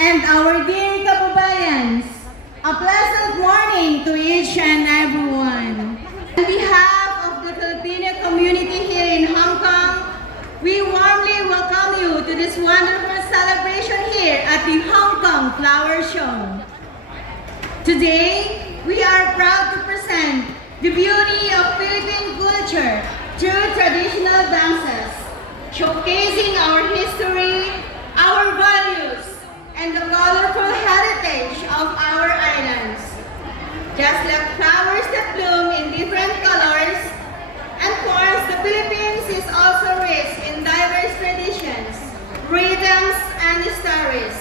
and our dear kababayans, a pleasant morning to each and everyone. On behalf of the Filipino community here in Hong Kong, we warmly welcome you to this wonderful celebration here at the Hong Kong Flower Show. Today, we are proud to present the beauty of Philippine culture through traditional dances, showcasing our history, our values, and the colorful heritage of our islands. Just like flowers that bloom in different colors, and forms, the Philippines is also rich in diverse traditions, rhythms, and stories.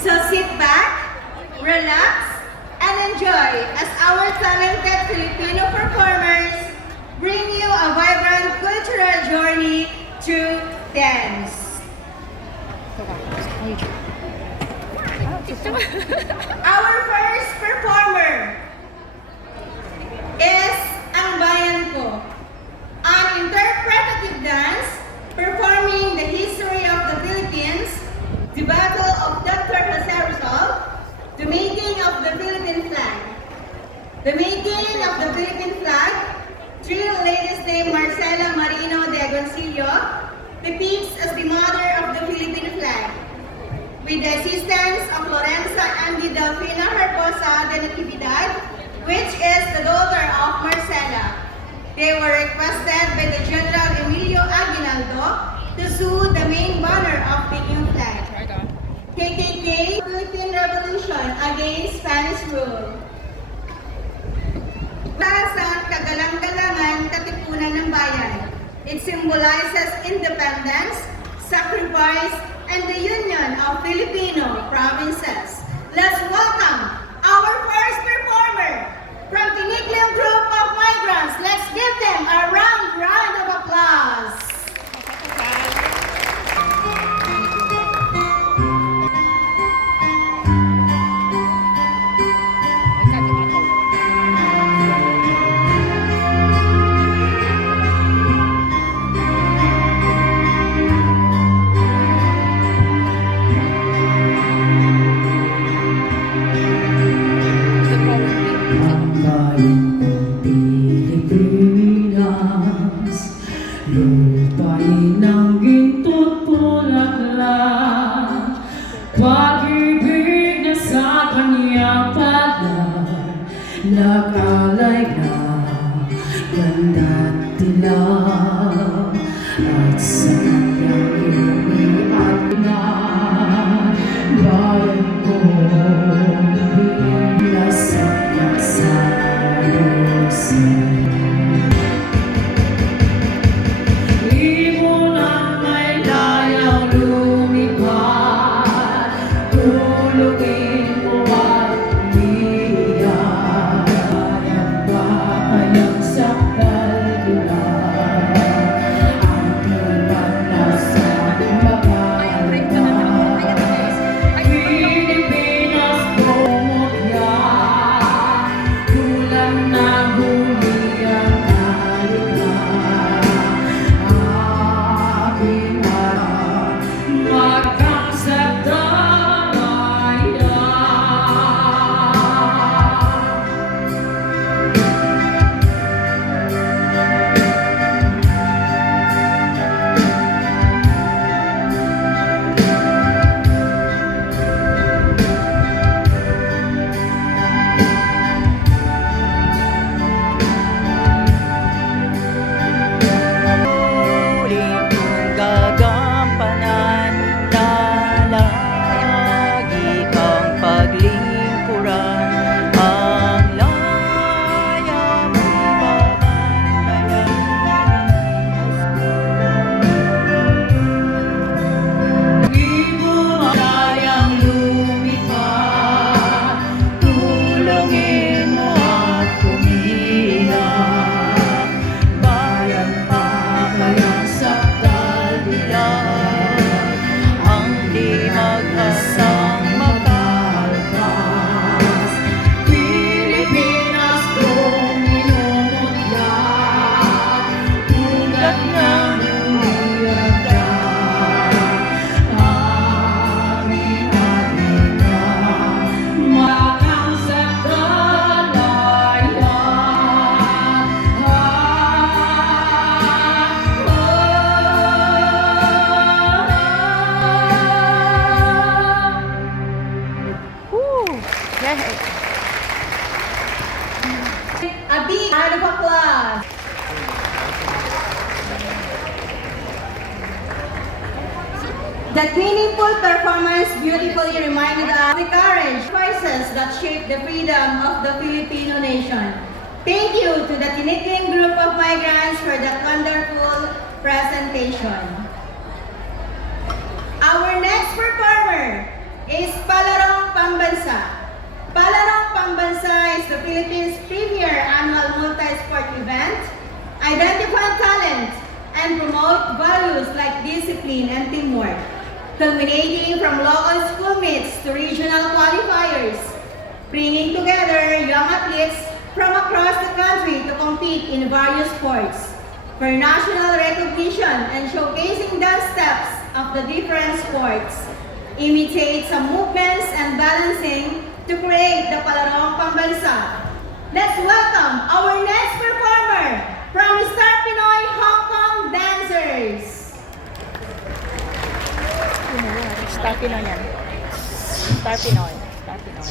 So sit back, relax, and enjoy as our talented Filipino performers bring you a vibrant cultural journey through dance. Our first performer is Ang Bayan Ko, an interpretative dance performing the history of the Philippines, the Battle of Dr. Jose Rizal, the making of the Philippine flag. The making of the Philippine flag, three ladies named Marcela Marino de Agoncillo depicts as the mother of the Philippine flag, with the assistance of Lorenza Andy Delfina Herbosa de Natividad, which is the daughter of Marcela. They were requested by the General Emilio Aguinaldo to sue the main banner of the new flag. KKK, Philippine Revolution against Spanish rule. Sa kagalang-galangan katipunan ng bayan, it symbolizes independence, sacrifice, and the union of Filipino provinces. Let's welcome our first performer from Tinigliam Group of Migrants. Let's give them a round of applause. Lupain ng ginto't bulaklak, pag-ibig na sa kanyang palan, nakalay na ganda't dilaw, at sa kanyang iniat na bayan ko, nasaklak sa lusan. That meaningful performance beautifully reminded us of the courage choices that shaped the freedom of the Filipino nation. Thank you to the Tiniting group of migrants for that wonderful presentation. Our next performer is Palarong Pambansa. Palarong Pambansa is the Philippines' premier annual multi-sport event, identify talent, and promote values like discipline and teamwork, culminating from local school meets to regional qualifiers, bringing together young athletes from across the country to compete in various sports for national recognition and showcasing dance steps of the different sports, imitate some movements and balancing to create the Palarong Pambansa. Let's welcome our next performer from Star Pinoy Hong Kong Dancers. Star Pinoy yan. Star Pinoy. Star Pinoy.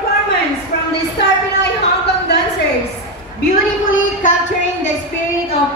Performance from the Star Pinoy Hong Kong Dancers, beautifully capturing the spirit of